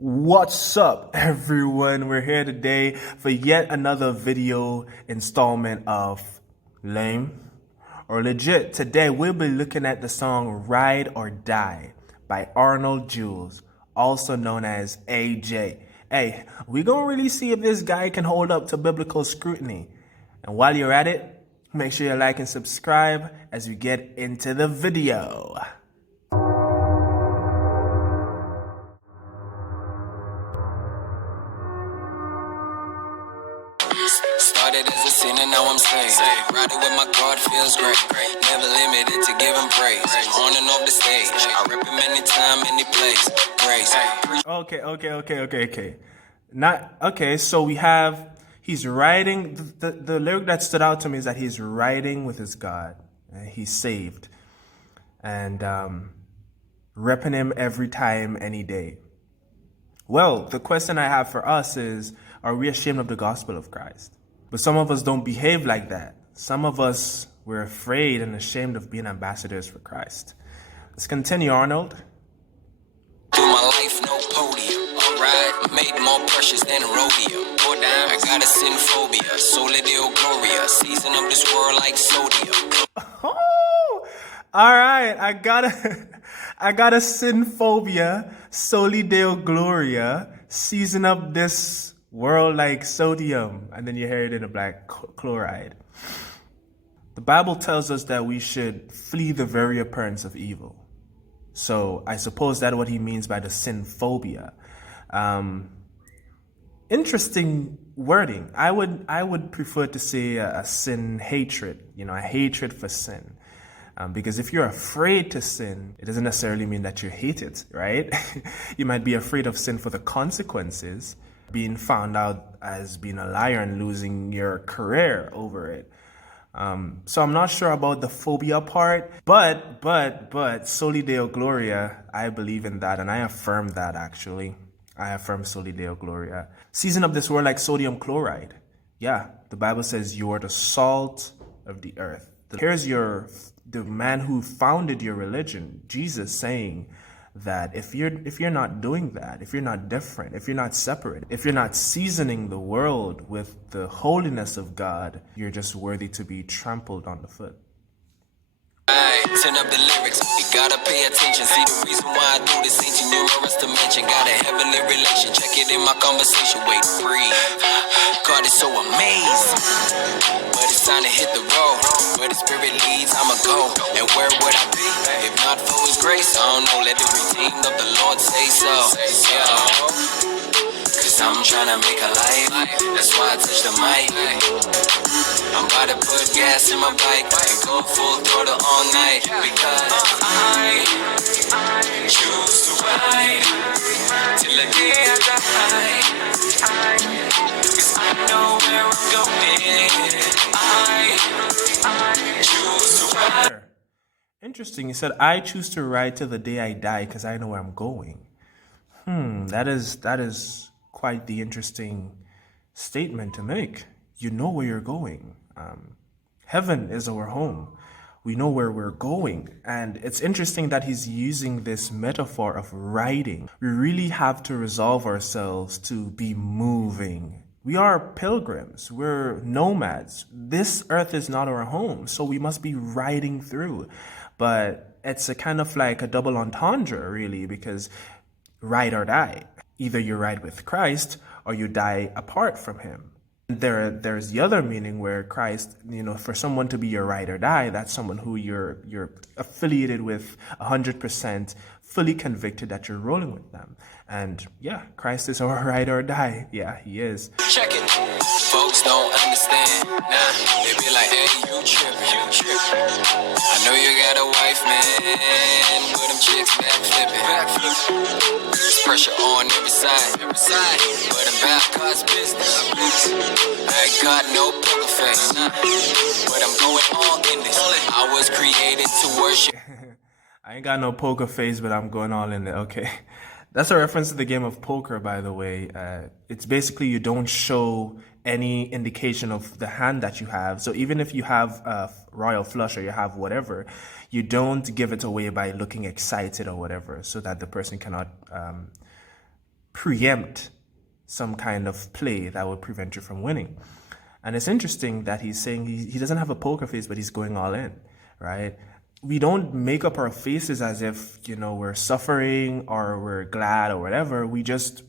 What's up, everyone? We're here today for yet another video installment of Lame or Legit. Today, we'll be looking at the song Ride or Die by Arnold Jules, also known as AJ. Hey, we're gonna really see if this guy can hold up to biblical scrutiny. And while you're at it, make sure you like and subscribe as we get into the video. Started as a sinner, now I'm saved. Riding with my God feels great. Never limited to giving praise. On and off the stage, I rip him anytime, any place. Grace. Okay. So we have, he's riding, the lyric that stood out to me is that he's riding with his God. He's saved. And repping him every time, any day. Well, the question I have for us is, are we ashamed of the gospel of Christ? But some of us don't behave like that. Some of us, we're afraid and ashamed of being ambassadors for Christ. Let's continue, Arnold. Through my life, no podium. Alright, made more precious than a rodeo. Or down, I got a sin phobia. Soli Deo Gloria. Season of this world like sodium. Oh, all right. I got a sin phobia. Soli Deo Gloria. Season up this world like sodium. And then you hear it in a black chloride. The Bible tells us that we should flee the very appearance of evil. So I suppose that's what he means by the sin phobia. Interesting wording. I would prefer to say a sin hatred, a hatred for sin. Because if you're afraid to sin, it doesn't necessarily mean that you hate it, right? You might be afraid of sin for the consequences, being found out as being a liar and losing your career over it. So I'm not sure about the phobia part, but Soli Deo Gloria, I believe in that, and I affirm that actually. I affirm Soli Deo Gloria. Season up this world like sodium chloride. Yeah, the Bible says you are the salt of the earth. Here's the man who founded your religion, Jesus, saying that if you're not doing that, if you're not different, if you're not separate, if you're not seasoning the world with the holiness of God, you're just worthy to be trampled on the foot. Turn up the lyrics, you gotta pay attention. See the reason why I do this ain't too numerous to mention. Got a heavenly relation, check it in my conversation. Wait, breathe. God is so amazing, but it's time to hit the road. Where the spirit leads, I'ma go. And where would I be if not for his grace? I don't know, let the redeemed of the Lord say so. Cause I'm tryna make a life, that's why I touch the mic. I'm about to put gas in my bike and go full throttle all night. Because I choose to ride till the day I die. Cause I know where I'm going. I choose to ride. Interesting. He said, I choose to ride till the day I die because I know where I'm going. That is quite the interesting statement to make. You know where you're going. Heaven is our home. We know where we're going. And it's interesting that he's using this metaphor of riding. We really have to resolve ourselves to be moving. We are pilgrims. We're nomads. This earth is not our home, so we must be riding through. But it's a kind of like a double entendre, really, because ride or die. Either you ride with Christ or you die apart from him. There's the other meaning where Christ, for someone to be your ride or die, that's someone who you're affiliated with 100%, fully convicted that you're rolling with them. And yeah, Christ is our ride or die. Yeah, he is. Check it. Folks don't understand. Nah, they be like, hey, you trippin'. I know you got a wife, man, but them chicks backflipping. There's pressure on every side. But about God's business, I ain't got no poker face. But I'm going all in this. I was created to worship. I ain't got no poker face, but I'm going all in it. Okay. That's a reference to the game of poker, by the way. It's basically you don't show any indication of the hand that you have. So even if you have a royal flush or you have whatever, you don't give it away by looking excited or whatever, so that the person cannot preempt some kind of play that would prevent you from winning. And it's interesting that he's saying he doesn't have a poker face, but he's going all in, right? We don't make up our faces as if, we're suffering or we're glad or whatever. We just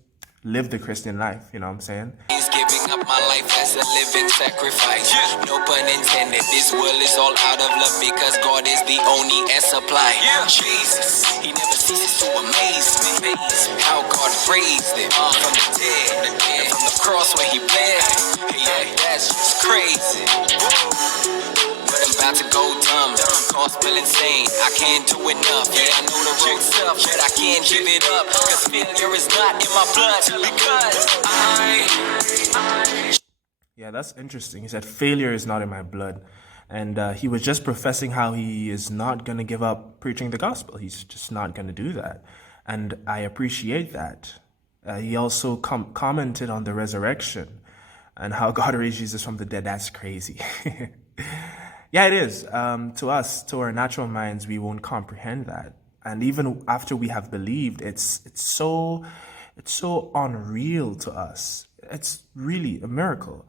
live the Christian life, you know what I'm saying? He's giving up my life as a living sacrifice. No pun intended. This world is all out of love because God is the only air supply. Jesus, he never ceases to amaze me. How God raised him from the dead, and from the cross where he bled. Yeah, that's just crazy. But I'm about to go dumb, cause feel insane. I can't do enough. Yeah, I know the road stuff, but I can't give it up. Cause failure is not in my blood. Because Yeah, that's interesting. He said, failure is not in my blood. And he was just professing how he is not going to give up preaching the gospel. He's just not going to do that. And I appreciate that. He also commented on the resurrection and how God raised Jesus from the dead. That's crazy. Yeah, it is. To us, to our natural minds, we won't comprehend that. And even after we have believed, it's so unreal to us. It's really a miracle.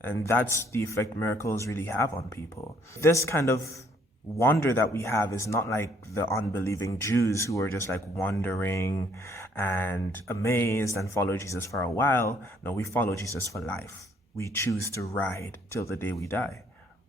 And that's the effect miracles really have on people. This kind of wonder that we have is not like the unbelieving Jews who are just like wondering and amazed and follow Jesus for a while. No, we follow Jesus for life. We choose to ride till the day we die.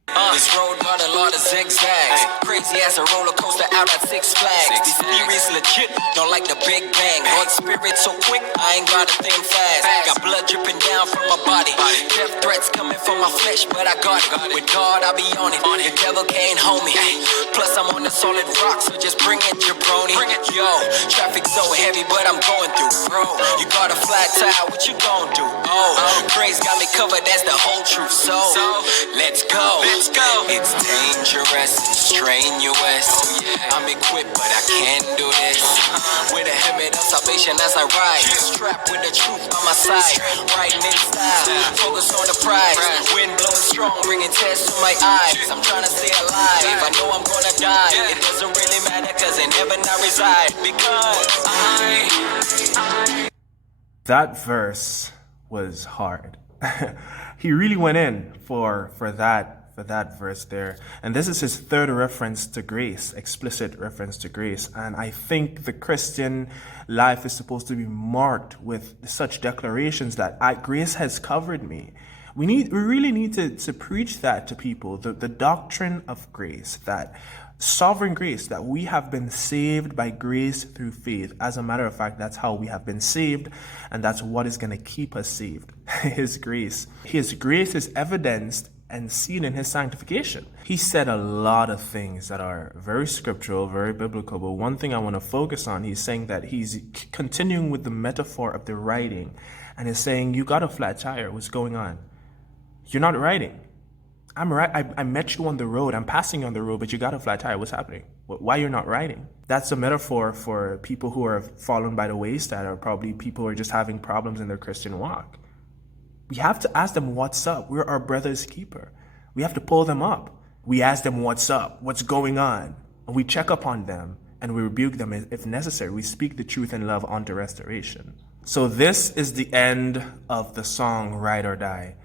This road got a lot of zigzags. Crazy as a roller coaster out at Six Flags. This theory's legit, don't like the Big Bang. God's spirit so quick, I ain't gotta think fast. Got blood dripping down from my body. Death threats coming from my flesh, but I got it. With God, I'll be on it. The devil can't hold me. Plus, I'm on a solid rock, so just bring it, jabroni. Yo, traffic so heavy, but I'm going through. Bro, you got a flat tire, what you gon' do? Oh, grace got me covered, that's the whole truth. So, let's go. Let's go. It's dangerous, strenuous. I'm equipped, but I can't do this. With a helmet of salvation as I ride. Strapped with the truth on my side. Riding in style, focus on the prize. Wind blowing strong, bringing tears to my eyes. I'm trying to stay alive. I know I'm gonna die. It doesn't really matter, cause in heaven I reside. Because That verse was hard. He really went in for that verse there. And this is his third reference to grace, explicit reference to grace. And I think the Christian life is supposed to be marked with such declarations that grace has covered me. We really need to preach that to people, the doctrine of grace, that sovereign grace, that we have been saved by grace through faith. As a matter of fact, that's how we have been saved, and that's what is going to keep us saved. His grace. His grace is evidenced and seen in his sanctification. He said a lot of things that are very scriptural, very biblical, but one thing I want to focus on, he's saying that he's continuing with the metaphor of the riding, and he's saying, you got a flat tire, what's going on? You're not riding. I met you on the road, I'm passing you on the road, but you got a flat tire, what's happening? Why you're not riding? That's a metaphor for people who are fallen by the wayside, or probably people who are just having problems in their Christian walk. We have to ask them what's up. We're our brother's keeper. We have to pull them up. We ask them what's up, what's going on. And we check up on them and we rebuke them if necessary. We speak the truth in love unto restoration. So this is the end of the song Ride or Die.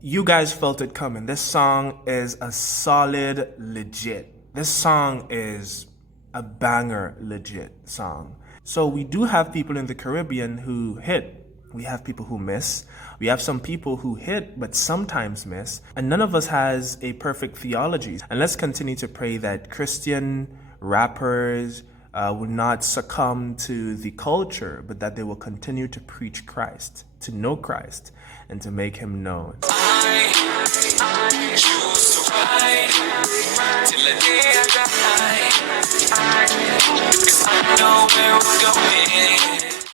You guys felt it coming. This song is a solid legit. This song is a banger legit song. So we do have people in the Caribbean who hit. We have people who miss. We have some people who hit but sometimes miss. And none of us has a perfect theology. And let's continue to pray that Christian rappers will not succumb to the culture, but that they will continue to preach Christ, to know Christ, and to make him known. I choose to ride till the day I die. 'Cause I know where we're going.